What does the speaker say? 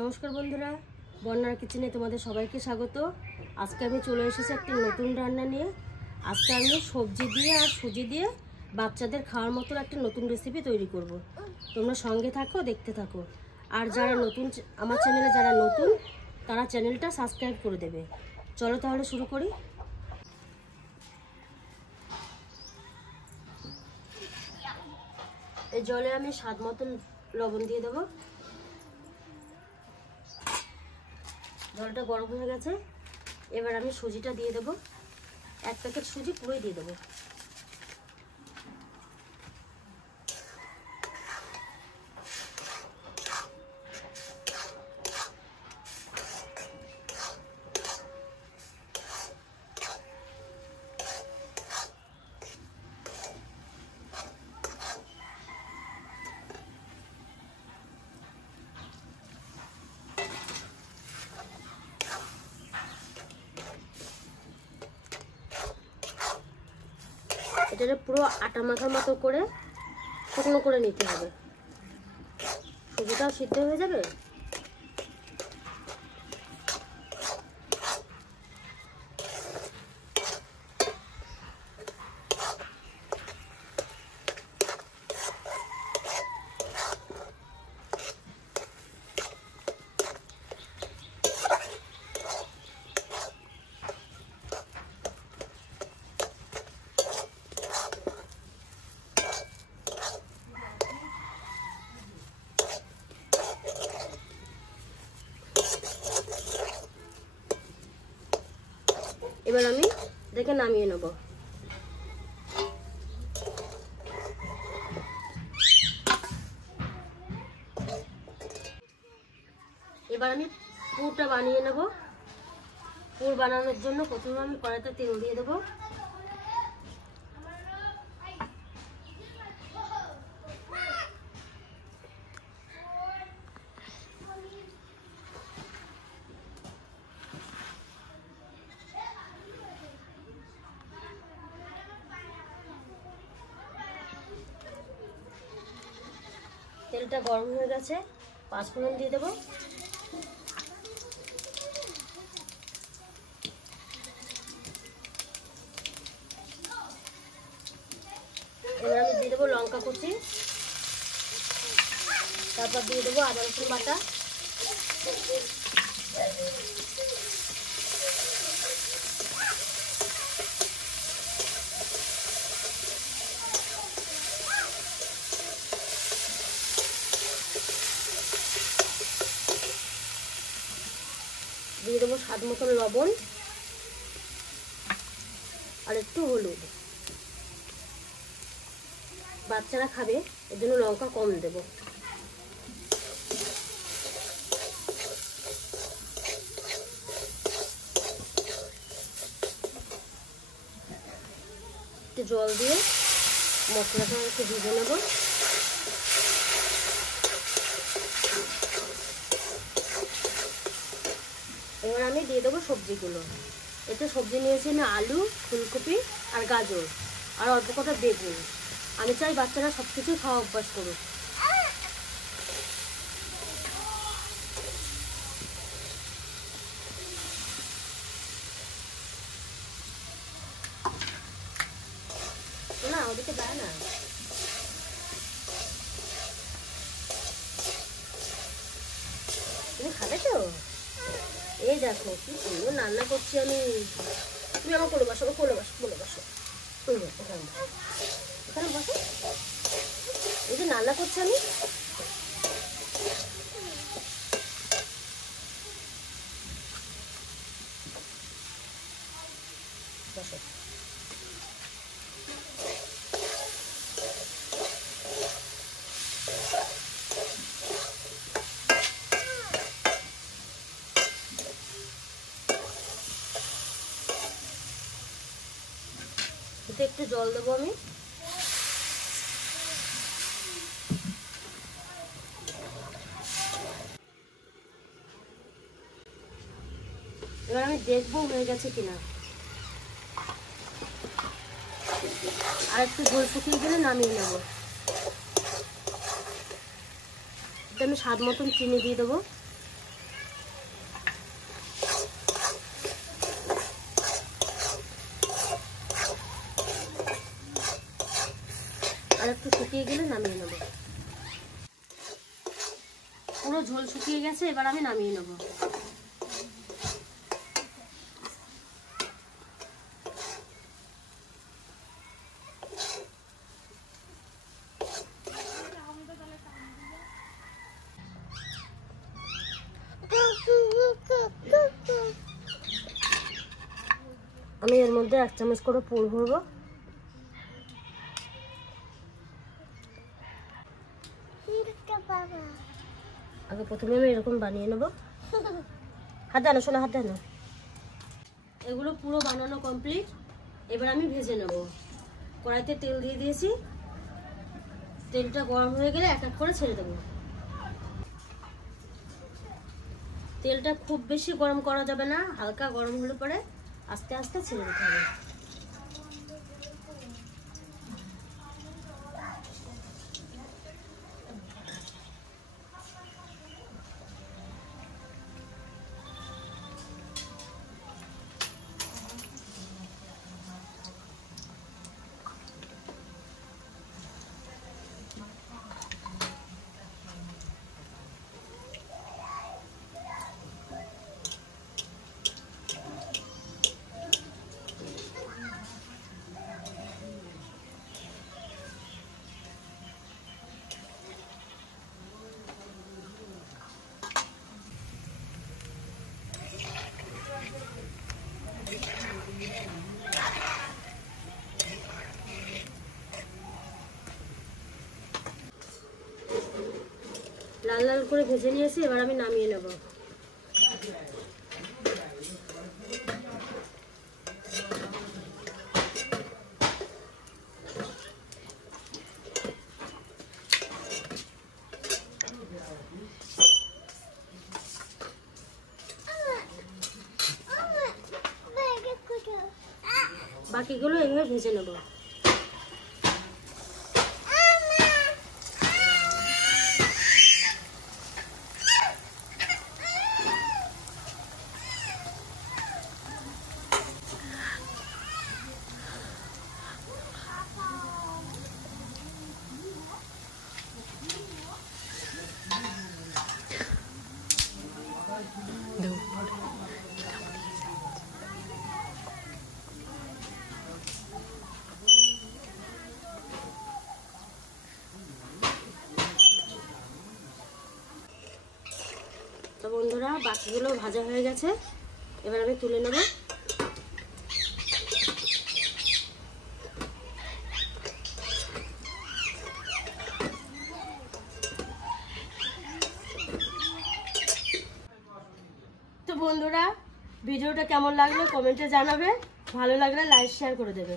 নমস্কার বন্ধুরা, বন্যার কিচেনে তোমাদের সবাইকে স্বাগত। আজকে আমি চলে এসেছি একটি নতুন রান্না নিয়ে। আজকে আমি সবজি দিয়ে আর সুজি দিয়ে বাচ্চাদের খাওয়ার মতো একটা নতুন রেসিপি তৈরি করব। তোমরা সঙ্গে থাকো, দেখতে থাকো। আর যারা নতুন, আমার চ্যানেলে যারা নতুন, তারা চ্যানেলটা সাবস্ক্রাইব করে দেবে। চলো তাহলে শুরু করি। এই জলে আমি স্বাদ মতন লবণ দিয়ে দেবো। জলটা গরম হয়ে গেছে, এবার আমি সুজিটা দিয়ে দেবো। 1 প্যাকেট সুজি পুরোই দিয়ে দেবো। এটাকে পুরো আটা মাখার মতো করে শুকনো করে নিতে হবে। সুজিটাও সিদ্ধ হয়ে যাবে। এবার আমি এটাকে নামিয়ে নেব। এবার আমি পুরটা বানিয়ে নেব। পুর বানানোর জন্য প্রথমে আমি কড়াইতে তেল দিয়ে দেবো। তেলটা গরম হয়ে গেছে, 5 ফোড়ন দিয়ে দেবো। এবার আমি দিয়ে দেবো লঙ্কা কুচি, তারপর দিয়ে দেবো আদা রসুন বাটা, দিয়ে দেবো স্বাদ মতন লবণ আর একটু হলুদ। বাচ্চারা খাবে, এর জন্য লঙ্কা কম দেবো। একটু জল দিয়ে মশলাটা একটু ভিজে নেব। এবার আমি দিয়ে দেবো সবজিগুলো। এতে সবজি নিয়েছি আমি আলু, ফুলকপি আর গাজর আর অল্প কটা বেগুন। আমি চাই বাচ্চারা সব কিছুই খাওয়া অভ্যাস করুক। না ওদিকে যায় না। তুমি খাবে তো? এই দেখো কি সুন্দর রান্না করছি আমি। তুমি আমার কোলে বসো, কোলে বসো, কোলে বসো, এখানে বসো। এই যে রান্না করছি আমি। বসো। এতে একটু জল দেবো আমি। এবার আমি দেখবো হয়ে গেছে কিনা। আর একটু ঝোল শুকিয়ে গেলে নামিয়ে নেব। আমি স্বাদ মতন চিনি দিয়ে দেবো। শুকিয়ে গেলে নামিয়ে নেব। পুরো ঝোল শুকিয়ে গেছে, এবার আমি নামিয়ে নেব। আমি এর মধ্যে 1 চামচ করে পুর ভরবো। আগে প্রথমে আমি এরকম বানিয়ে নেব। হাত দেন শোনা, হাত দেন। এগুলো পুরো বানানো কমপ্লিট। এবার আমি ভেজে নেব। কড়াইতে তেল দিয়ে দিয়েছি, তেলটা গরম হয়ে গেলে এক এক করে ছেড়ে দেবো। তেলটা খুব বেশি গরম করা যাবে না, হালকা গরম হলে পরে আস্তে আস্তে ছেড়ে দিতে হবে। লাল লাল করে ভেজে নিয়েছি, এবার আমি নামিয়ে নেব। বাকিগুলো এইভাবে ভেজে নেব। তো বন্ধুরা, বাকিগুলো ভাজা হয়ে গেছে, এবার আমি তুলে নেব। তো বন্ধুরা, ভিডিওটা কেমন লাগলো কমেন্টে জানাবে, ভালো লাগলে লাইক শেয়ার করে দেবে।